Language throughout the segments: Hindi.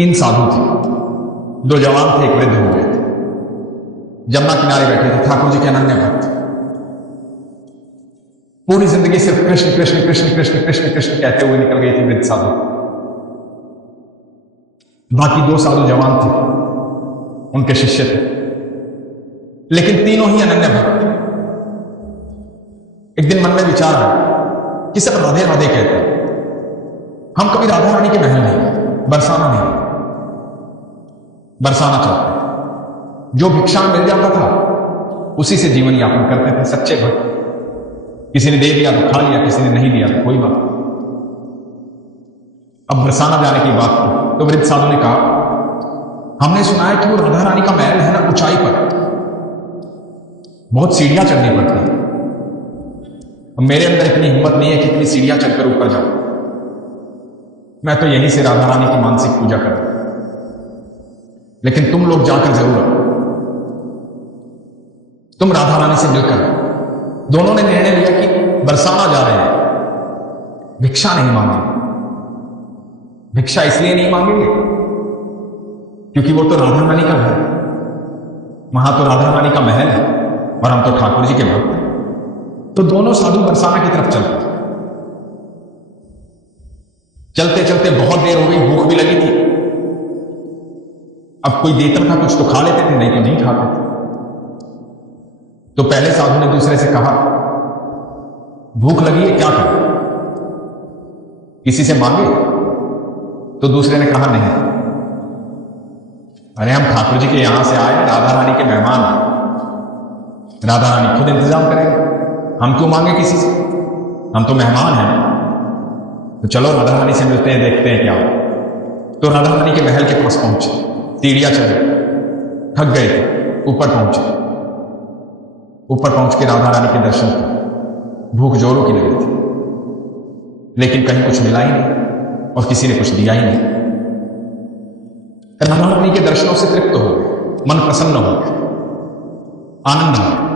तीन साधु थे, दो जवान थे, एक वृद्ध हो गए थे। जमुना किनारे बैठे थे ठाकुर जी के अनन्य भक्त। पूरी जिंदगी सिर्फ कृष्ण कृष्ण कृष्ण कृष्ण कृष्ण कृष्ण कहते हुए निकल गई थी वृद्ध साधु। बाकी दो साधु जवान थे, उनके शिष्य थे, लेकिन तीनों ही अनन्य भक्त। एक दिन मन में विचार आया कि सब राधे राधे कहते हैं, हम कभी राधा रानी के महल नहीं, बरसाना नहीं, बरसाना चाहते हैं। जो भिक्षा मिल जाता था उसी से जीवन यापन करते थे सच्चे भक्त। किसी ने दे दिया तो खा लिया, किसी ने नहीं दिया तो कोई बात नहीं। अब बरसाना जाने की बात की तो वृद्ध साधु ने कहा, हमने सुना है कि वो राधा रानी का महल है ना ऊंचाई पर, बहुत सीढ़ियां चढ़नी पड़ती है। मेरे अंदर इतनी हिम्मत नहीं है कि इतनी सीढ़ियां चढ़कर ऊपर जाऊं। मैं तो यहीं से राधा रानी की मानसिक पूजा करूं, लेकिन तुम लोग जाकर जरूर आओ। तुम राधा रानी से मिलकर। दोनों ने निर्णय लिया कि बरसाना जा रहे हैं, भिक्षा नहीं मांगेंगे। भिक्षा इसलिए नहीं मांगेंगे क्योंकि वो तो राधा रानी का घर है, वहां तो राधा रानी का महल है और हम तो ठाकुर जी के भक्त हैं। तो दोनों साधु बरसाना की तरफ चल पड़े। चलते चलते बहुत देर हो गई, भूख भी लगी थी। अब कोई देता था कुछ तो खा लेते थे, नहीं तो नहीं खाते थे। तो पहले साधु ने दूसरे से कहा, भूख लगी है, क्या करें, किसी से मांगे? तो दूसरे ने कहा, नहीं, अरे हम ठाकुर जी के यहां से आए, राधा रानी के मेहमान हैं, राधा रानी खुद इंतजाम करेंगे, हम क्यों मांगे किसी से, हम तो मेहमान हैं। तो चलो राधा रानी से मिलते हैं, देखते हैं क्या हो। तो राधा रानी के महल के पास पहुंचे, सीढ़ियां चढ़े, थक गए थे, ऊपर पहुंचे। ऊपर पहुंच के राधा रानी के दर्शन किए। भूख जोरों की लगी थी, लेकिन कहीं कुछ मिला ही नहीं और किसी ने कुछ दिया ही नहीं। राधा रानी के दर्शनों से तृप्त हो गए, मन प्रसन्न हो गया, आनंद आ गया।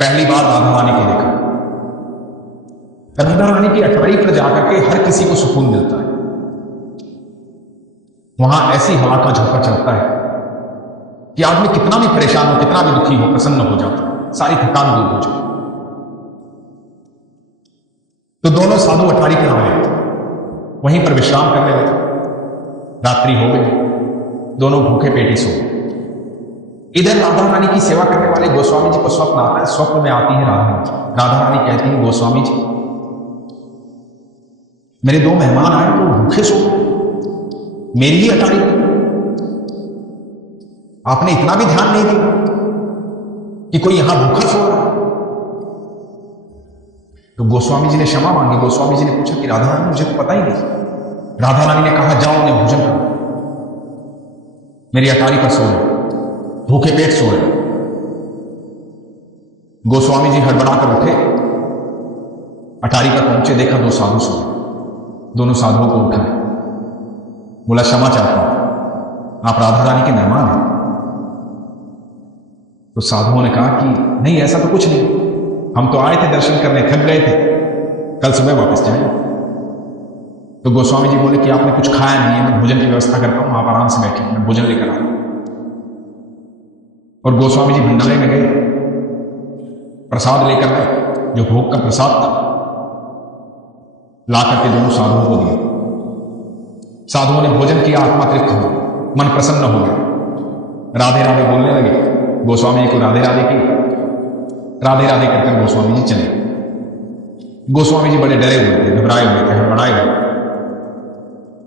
पहली बार राधा रानी को देखा। राधा रानी की अटारी पर जाकर के हर किसी को सुकून मिलता है। वहां ऐसी हवा का झोंका चलता है कि आदमी कितना भी परेशान हो, कितना भी दुखी हो, प्रसन्न हो जाता है, सारी थकान दूर हो जाती। तो दोनों साधु अटारी पर आ गए, वहीं पर विश्राम करने लगे। रात्रि हो गई, दोनों भूखे पेटी सो गए। इधर राधा रानी की सेवा करने वाले गोस्वामी जी को स्वप्न आता है। स्वप्न में आती है राधा रानी। राधा रानी कहती है, गोस्वामी जी, मेरे दो मेहमान आए, वो भूखे सो गए मेरी ही अटारी पर। आपने इतना भी ध्यान नहीं दिया कि कोई यहां भूखा सो रहा है। तो गोस्वामी जी ने क्षमा मांगी। गोस्वामी जी ने पूछा कि राधा रानी, मुझे तो पता ही नहीं। राधा रानी ने कहा, जाओ उन्हें भोजन करो, मेरी अटारी पर सो रहे, भूखे पेट सो रहे। गोस्वामी जी हड़बड़ाकर उठे, अटारी पर पहुंचे, देखा दो साधु सो रहे। दोनों साधुओं को उठाए, बोला, क्षमा चाहता हूं, आप राधा रानी के मेहमान हैं। तो साधुओं ने कहा कि नहीं, ऐसा तो कुछ नहीं, हम तो आए थे दर्शन करने, थक गए थे, कल सुबह वापस जाएंगे। तो गोस्वामी जी बोले कि आपने कुछ खाया नहीं है, मैं भोजन की व्यवस्था करता हूं, आप आराम से बैठिए, मैं भोजन लेकर आता हूं। और गोस्वामी जी भंडारे में गए, प्रसाद लेकर गए, जो भोग का प्रसाद था, ला करके दोनों साधुओं को दिया। साधुओं ने भोजन किया, आत्मा तृप्त हो, मन प्रसन्न हो गया, राधे राधे बोलने लगे। गोस्वामी जी को राधे राधे की, राधे राधे करके गोस्वामी जी चले। गोस्वामी जी बड़े डरे हुए थे, घबराए हुए थे, हड़बड़ाए हुए,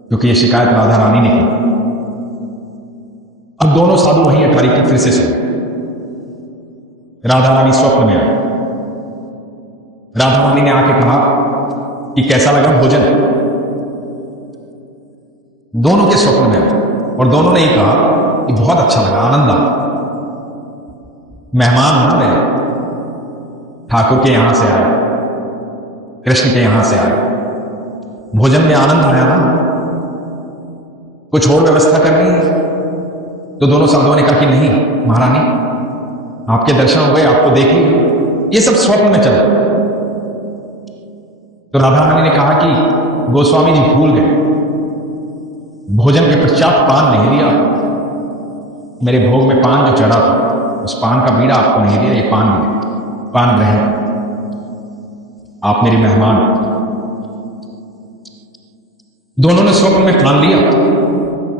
क्योंकि ये शिकायत राधा रानी ने की। अब दोनों साधु वहीं अटारी पर फिर से सोए। राधा रानी स्वप्न में आई। राधा रानी ने आके कहा कि कैसा लगा भोजन। दोनों के स्वप्न में आए और दोनों ने ही कहा कि बहुत अच्छा लगा, आनंद आया। मेहमान ना मेरे, ठाकुर के यहां से आए, कृष्ण के यहां से आए, भोजन में आनंद आया ना, कुछ और व्यवस्था करनी है। तो दोनों साधुओं ने कहा कि नहीं महारानी, आपके दर्शन हो गए, आपको देख ली, ये सब स्वप्न में चला। तो राधा रानी ने कहा कि गोस्वामी जी भूल गए, भोजन के पश्चात पान नहीं दिया, मेरे भोग में पान जो चढ़ा था उस पान का बीड़ा आपको नहीं दिया, ये पान ग्रहण, आप मेरी मेहमान। दोनों ने स्वप्न में ठान लिया,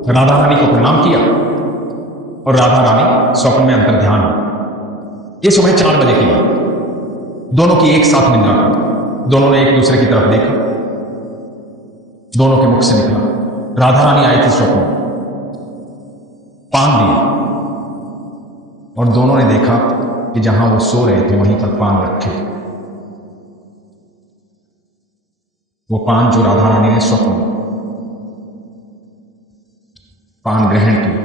राधा रानी को प्रणाम किया और राधा रानी स्वप्न में अंतर ध्यान हुई। ये सुबह 4 बजे की बात, दोनों की एक साथ निद्रा की, दोनों ने एक दूसरे की तरफ देखा, दोनों के मुख से निकला, राधा रानी आई थी स्वप्न में, पान दिया और दोनों ने देखा कि जहां वो सो रहे थे वहीं पर पान रखे। वो पान जो राधा रानी ने स्वप्न में पान ग्रहण किया,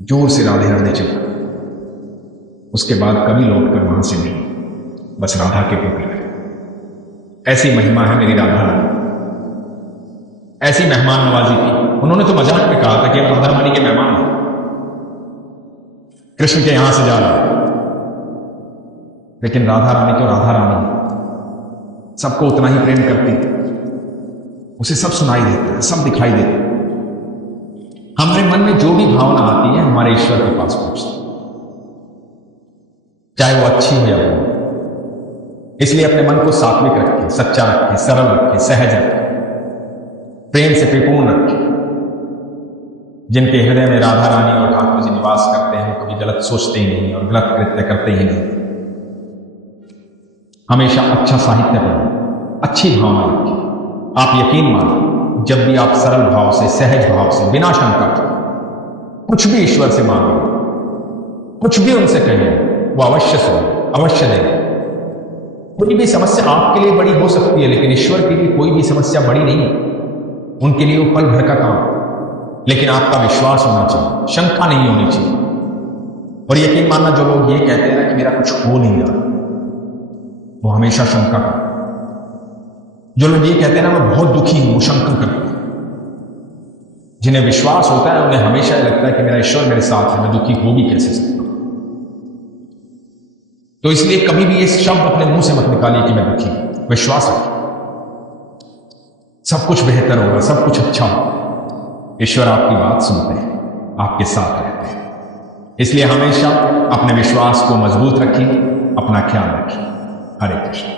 जोर से राधे राधे चला, उसके बाद कभी लौटकर वहां से नहीं, बस राधा के पुत्र गए। ऐसी महिमा है मेरी राधा रानी, ऐसी मेहमान नवाजी की। उन्होंने तो मजाक में कहा था कि हम राधा रानी के मेहमान हैं, कृष्ण के यहां से जा रहे, लेकिन राधा रानी तो राधा रानी सबको उतना ही प्रेम करती, उसे सब सुनाई देता है, सब दिखाई देता है। हमारे मन में जो भी भावना आती है हमारे ईश्वर के पास पहुंचती, चाहे वो अच्छी हो या बुरी। इसलिए अपने मन को सात्विक रखें, सच्चा रखें, सरल रखें, सहज रखें, प्रेम से परिपूर्ण रखें। जिनके हृदय में राधा रानी और ठाकुर जी निवास करते हैं वो कभी गलत सोचते ही नहीं और गलत कृत्य करते ही नहीं। हमेशा अच्छा साहित्य पढ़ें, अच्छी भावना रखें। आप यकीन मानो, जब भी आप सरल भाव से, सहज भाव से, बिना शंका के कुछ भी ईश्वर से मांगो, कुछ भी उनसे कहिए, वो अवश्य सुने, अवश्य देंगे। कोई भी समस्या आपके लिए बड़ी हो सकती है, लेकिन ईश्वर के लिए कोई भी समस्या बड़ी नहीं है। उनके लिए वो पल भर का काम, लेकिन आपका विश्वास होना चाहिए, शंका नहीं होनी चाहिए। और यकीन मानना, जो लोग ये कहते हैं ना कि मेरा कुछ हो नहीं रहा, वो हमेशा शंका करते। जो लोग ये कहते हैं ना मैं बहुत दुखी हूं, वो शंका करते हैं। जिन्हें विश्वास होता है उन्हें हमेशा लगता है कि मेरा ईश्वर मेरे साथ है, मैं दुखी हो भी कैसे सकता हूं। तो इसलिए कभी भी ये शब्द अपने मुंह से मत निकालिए कि मैं दुखी हूं। विश्वास रखिए, सब कुछ बेहतर होगा, सब कुछ अच्छा होगा। ईश्वर आपकी बात सुनते हैं, आपके साथ रहते हैं। इसलिए हमेशा अपने विश्वास को मजबूत रखिए, अपना ख्याल रखिए। हरे कृष्ण।